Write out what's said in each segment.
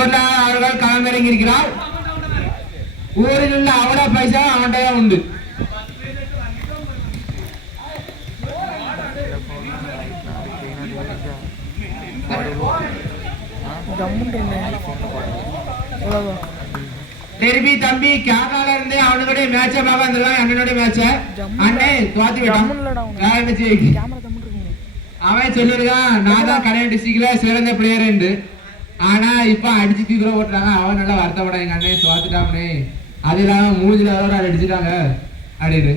ஊர்ல அவர்கள் களமிறங்கி இருக்கிறார். ஊரில் உள்ள அவட பைசா அவன்கிட்ட உண்டு. திருப்பி தம்பி கேரளால இருந்தே அவனுடைய மேட்ச பார்க்க வந்துருவான். அண்ணனுடைய மேட்ச அண்ணே தோத்து விட்டான். அவன் சொல்லிருக்கான் நான் தான் கலைஞர் டிஸ்ட்ரிக்ட்ல சிறந்த பிளேயர். ஆனா இப்ப அடிச்சு தீவிர ஓட்டுறாங்க. அவன் நல்லா வருத்தப்படான். எங்க அண்ணே தோத்துட்டாங்கன்னே. அது இல்லாம மூஞ்சில வர அடிச்சுட்டாங்க அப்படின்னு.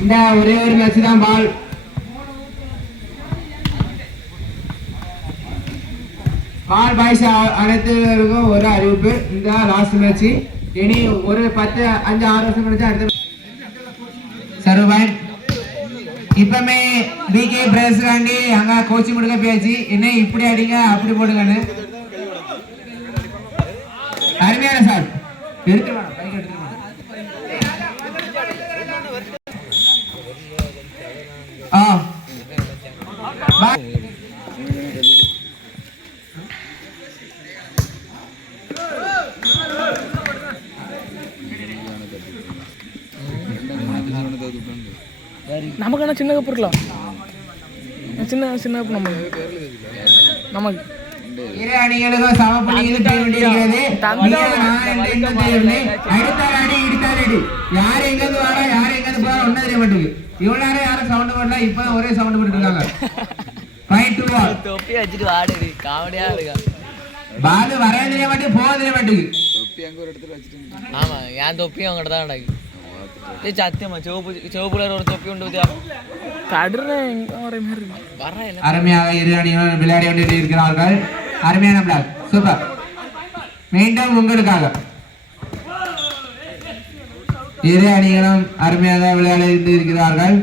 இந்த ஒரே ஒரு மேட்ச் தான் பால். பால் பாய்ஸ் அனைத்துக்கும் ஒரு அறிவிப்பு. இந்த லாஸ்ட் மேட்ச். இனி ஒரு 10-5-6 வருஷம் கழிச்சு அடுத்த சர்வன். இப்பமே பிகே பிரேஸ்காண்டி அங்க கோச்சிங் கொடுக்க பேச்சு. என்ன இப்படி அடிங்க அப்படி போடுங்கன்னு. அருமையான சார் எடுத்துருவாங்க. நமக்கு சின்ன கப்பு இருக்கலாம். சின்ன சின்ன கப்பு நமக்கு இரு அணிகளுக்கும் சமப்புள்ளிகள் பெற வேண்டியிருக்கிறது. யாரு எங்கிருந்து வரா யாரு எங்கிருந்து போறா ஒன்னும் தெரிய மாட்டேங்குது. இவ்வளவு நேரம் யாரும் சவுண்ட் போடல. இப்ப ஒரே சவுண்ட் போட்டு இருக்காங்க. தொப்பி வச்சுட்டு ஆடுது காமெடியா இருக்கா. பால் வர தெரிய மாட்டேங்குது போக தெரிய மாட்டேங்குது. ஆமா என் தொப்பியும் அவங்ககிட்ட தான் நடக்கு. சத்தியமா சிவப்பு ஒரு தொப்பி உண்டு. அருமையாக இரு அணியினர் விளையாடி கொண்டு இருக்கிறார்கள். அருமையான பிளாக் சூப்பர். மீண்டும் உங்களுக்காக இரு அணிகளும் அருமையாக விளையாடி இருக்கிறார்கள்.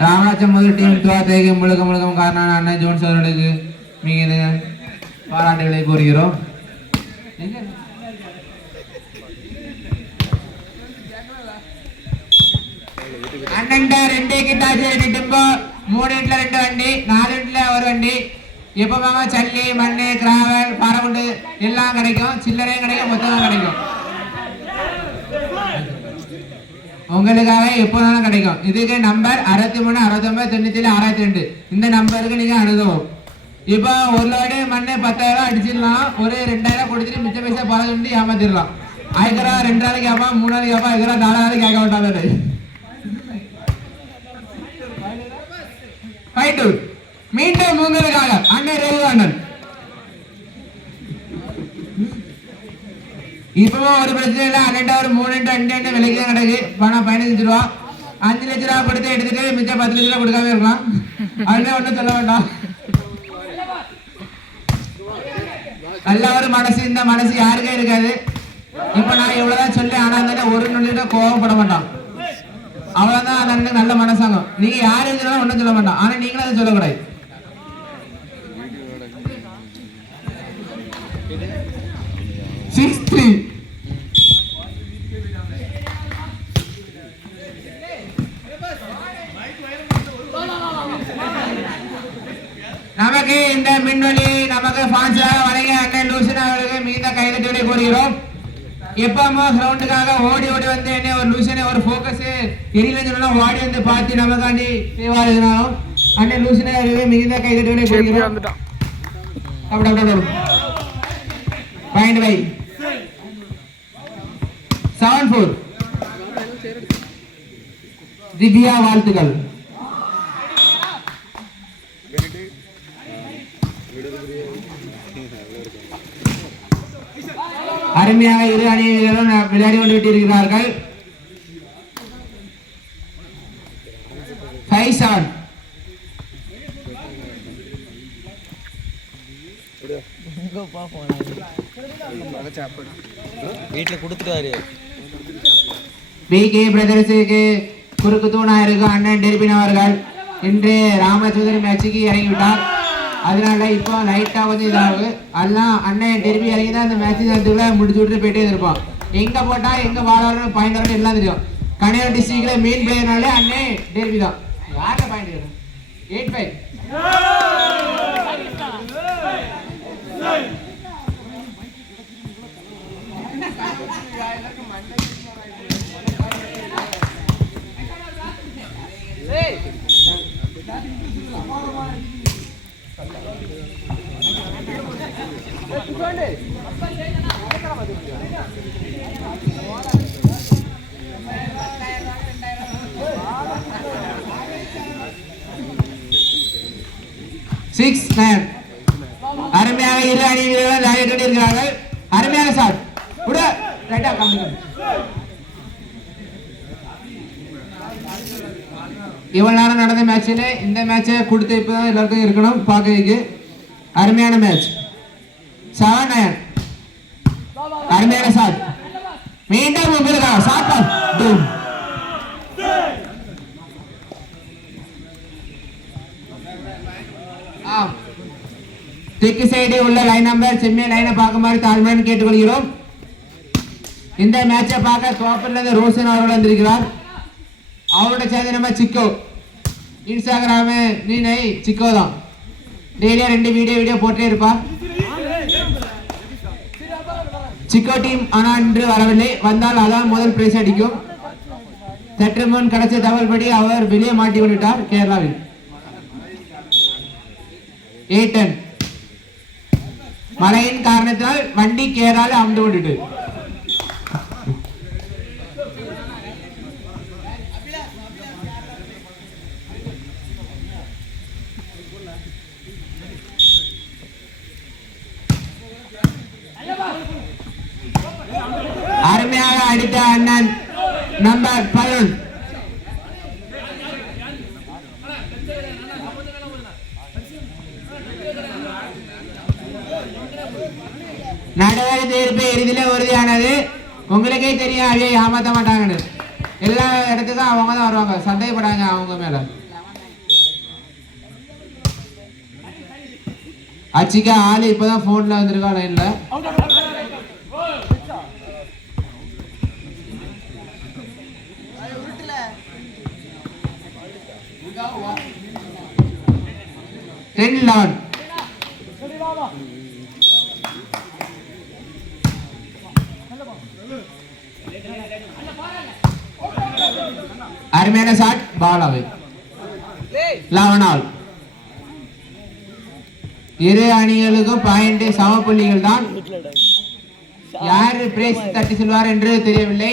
ராமராஜன் முதல் டீம் துவாத்தைக்கு முழுக்க முழுக்கம் காரணம் அண்ணன் ஜோன்ஸ் அவர்களுக்கு மிக பாராட்டுகளை கூறுகிறோம். அண்ணன் 2 கிட்டாச்சு 2 டிம்போ 3 இன்ட்ல 2 வண்டி 4 இன்ட்ல ஒரு வண்டி. எப்போ சல்லி மண்ணு கிராவல் பாறைகுண்டு எல்லாம் கிடைக்கும். சில்லறையும் கிடைக்கும் மொத்தமாக கிடைக்கும். உங்களுக்காக எப்போதாலும் கிடைக்கும். இதுக்கு நம்பர் 63 69 97 62. இந்த நம்பருக்கு நீங்க அணுகவும். இப்போ ஒரு லோடு மண்ணு 10,000 அடிச்சிடலாம். ஒரு 2,000 கொடுத்துட்டு மிச்ச பைசா பழகிட்டு ஏமாத்திடலாம். 5,000 2,000 கேட்பான் 3,000 கேட்பான் 5,000 4,000 கேட்க மாட்டாங்க. மீண்டும் உங்களுக்காக அண்ணன் ரகுவாணன். இப்பவும் ஒரு பிரச்சனை இல்லை. அண்ணன் ஒரு 3-2 விலைக்கு தான் கிடக்கு. பணம் 15 ரூபா 5 லட்ச ரூபா கொடுத்து எடுத்துட்டு மிச்சம் 10 லட்ச ரூபா கொடுக்காம இருக்கலாம். அதுவே ஒன்றும் சொல்ல வேண்டாம். நல்ல ஒரு மனசு. இந்த மனசு யாருக்கே இருக்காது. இப்ப நான் இவ்வளவுதான் சொல்லி ஆனா ஒரு நொடியில கோவப்பட மாட்டான். அவ்வளவுதான் அந்த நல்ல மனசாங்கம். நீங்க யாரு இருந்தாலும் ஒன்றும் சொல்ல மாட்டான். ஆனா நீங்களும் அதை சொல்லக்கூடாது. நமக்கு இந்த மின்வெளி நமக்கு பான்ஸாக வழங்கிய அண்ணன் லூசன் அவர்களுக்கு மிகுந்த கைதட்டலை கூறுகிறோம். எப்பமோ கிரவுண்டுக்காக ஓடி வந்து என்ன ஒரு லூசனை ஒரு ஃபோக்கஸ் எரியலன்னு ஓடி வந்து பார்த்து நமக்காண்டி செய்வாருனாலும் அண்ணன் லூசனை அவர்களுக்கு மிகுந்த கைதட்டலை கூறுகிறோம். பாயிண்ட் பை 7-4 திவ்யா வாழ்த்துக்கள். அருமையாக இரு அணியினரும் விளையாடி கொண்டு இருக்கிறார்கள். 5-7 எங்கப்பா போனாரு வீட்டில் கொடுத்துட்டாரு. பிகே பிரதர்ஸுக்கு குறுக்கு தூணா இருக்கும் அண்ணன் டெர்பின் அவர்கள் இன்று ராமச்சந்திரன் மேட்சுக்கு இறங்கிவிட்டார். அதனால இப்போ லைட்டா கொஞ்சம் இதாகும். அதெல்லாம் அண்ணன் டெர்பி இறங்கி தான் அந்த மேட்ச் நேரத்துக்குள்ள முடிச்சு விட்டு போயிட்டே இருப்பான். எங்க போட்டா எங்க பால் வரணும் பாயிண்ட் வரணும் எல்லாம் தெரியும். கன்னியாகுமரி டிஸ்ட்ரிக்ட்ல மெயின் பிளேயர்னாலே அண்ணன் டெர்பி தான். யார்கிட்ட பாயிண்ட் வரும் 8-5. அருமையாக இரு அணி வீரர்கள் விளையாடி இருக்கிறார்கள். அருமையான ஷாட் கூட ரைட்டா காமிங்க. இவ்வளவு நேரம் நடந்த மேட்ச்ல இந்த மேட்சை கொடுத்து இப்பதான் எல்லாருக்கும் இருக்கணும் பார்க்கறதுக்கு. அருமையான மேட்ச் 7-9. அருமையான ஷாட் மீண்டும் உங்களுக்கு ஷாட் பாஸ் தெற்கு சைடு உள்ள லைன் நம்பர் செம்மிய லைனை பார்க்குமாறு தாழ்மையான கேட்டுக்கொள்கிறோம். இந்த மேட்சை பார்க்க தோப்பர்ல இருந்து ரோஷன் அவர்கள் வந்திருக்கிறார். அவரோட சேர்ந்து நம்ம சிக்கோ இன்ஸ்டாகிராம நீனை சிக்கோ தான் டெய்லியா 2 வீடியோ போட்டே இருப்பார். சிக்கோ டீம் ஆனா இன்று வரவில்லை. வந்தால் அதான் முதல் பிரைஸ் அடிக்கும். சற்று முன் கிடைச்ச தகவல் படி அவர் வெளியே மாட்டி விட்டார் கேரளாவில். 8-10 மழையின் காரணத்தால் வண்டி கேரளாவில் அமர்ந்து விட்டுட்டு அருமையாக அடித்த அண்ணன் நம்பர் 11 நடுவர் தீர்ப்பு இறுதியில உறுதியானது. உங்களுக்கே தெரியும் அவையை ஏமாத்த மாட்டாங்கன்னு. எல்லா இடத்துக்கும் அவங்க தான் வருவாங்க. சந்தேகப்படாங்க அவங்க மேல. அச்சிக்கா ஆளு இப்பதான் போன்ல வந்திருக்கா லைன்ல. அருமையான ஷாட் பால் அவே 11 இரு அணிகளுக்கும் பாயிண்ட் சம புள்ளிகள் தான். யாரு பிரைஸ் தட்டி செல்வார் என்று தெரியவில்லை.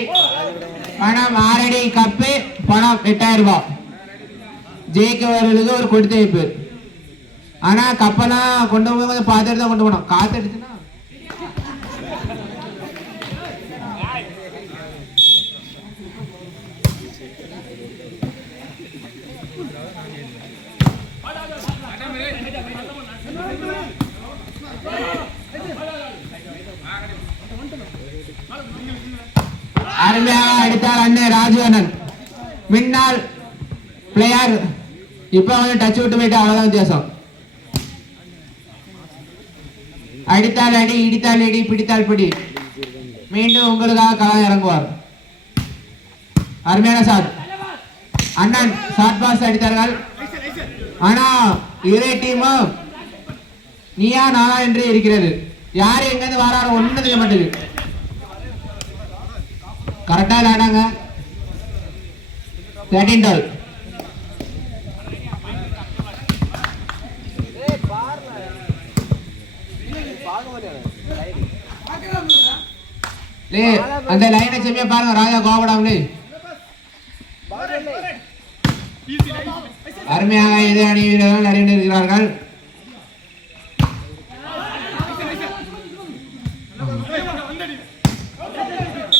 பணம் 6 அடி கப்பு பணம் 8000 ரூபாய். ஜெயிக்கவர்களுக்கு ஒரு கொடுத்து வைப்பு. ஆனா கப்பெல்லாம் கொண்டு போய் கொஞ்சம் பார்த்துட்டு தான் கொண்டு போனோம். காத்து அடிச்சுன்னா அருமையாக அடித்தார் அண்ணன் ராஜவண்ணன். முன்னாள் பிளேயர் இப்ப வந்து டச் விட்டு போயிட்டு அவ்வளவுதான் வித்தியாசம். அடித்தால் அடி, இடித்தால் இடி, பிடித்தால் பிடி. மீண்டும் உங்களுக்காக களம் இறங்குவார். அருமையான ஷாட் அண்ணன் ஷார்ட் பாஸ் அடித்தார்கள். ஆனா இரு டீமும் நீயா நானா என்று இருக்கிறது. யாரு எங்க இருந்து வராரு ஒண்ணு தெரிய மாட்டேங்குது. கரெக்டா விளையாடாங்க. 13 அந்த லைனை செம்மியா பாருங்க. ராஜா கோபடாமலே அருமையாக இது அணி வீரர்கள் நிறைய இருக்கிறார்கள்.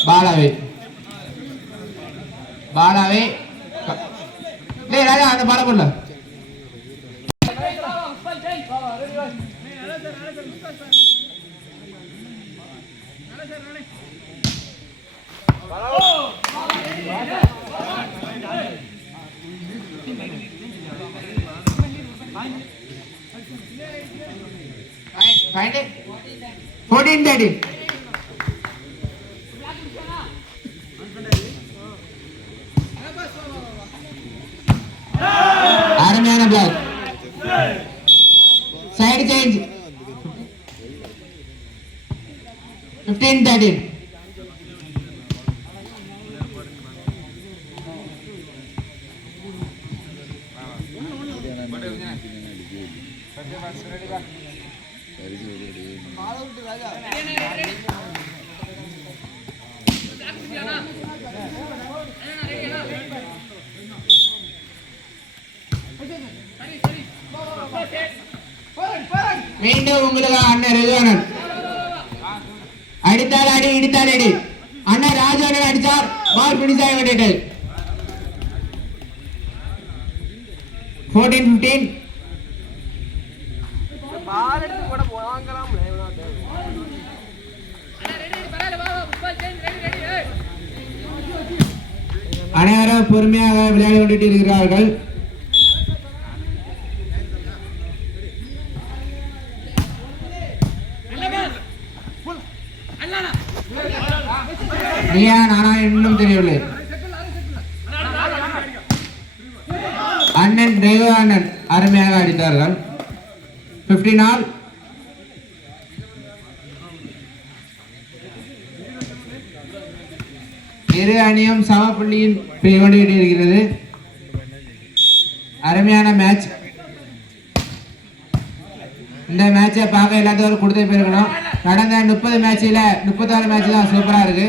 பாலாவே பாலாவே ராஜா அந்த பால போடல 14-13. அருமையான பிளாக். Side change. 15-13. மீண்டும் உங்களுக்கு அண்ணன் ரகுவணன் அடித்தால் அடி இடித்தால் அடி. அண்ணன் ராஜவணன் அடித்தார், பால் பினிஷ் ஆகிவிட்டது. 14-15. அனைவரும் பொறுமையாக விளையாடி கொண்டு இருக்கிறார்கள். நீயா நானா இன்னும் தெரியவில்லை. அண்ணன் ரகு அண்ணன் அருமையாக அடித்தார்கள். 15 ஆல். இரு அணியும் சம புள்ளியின் கொண்டு இருக்கிறது. அருமையான மேட்ச். இந்த மேட்சை பார்க்க எல்லாத்தையும் கொடுத்து போயிருக்கணும். கடந்த 30 மேட்சில் 34 மேட்ச் தான் சூப்பராக இருக்கு.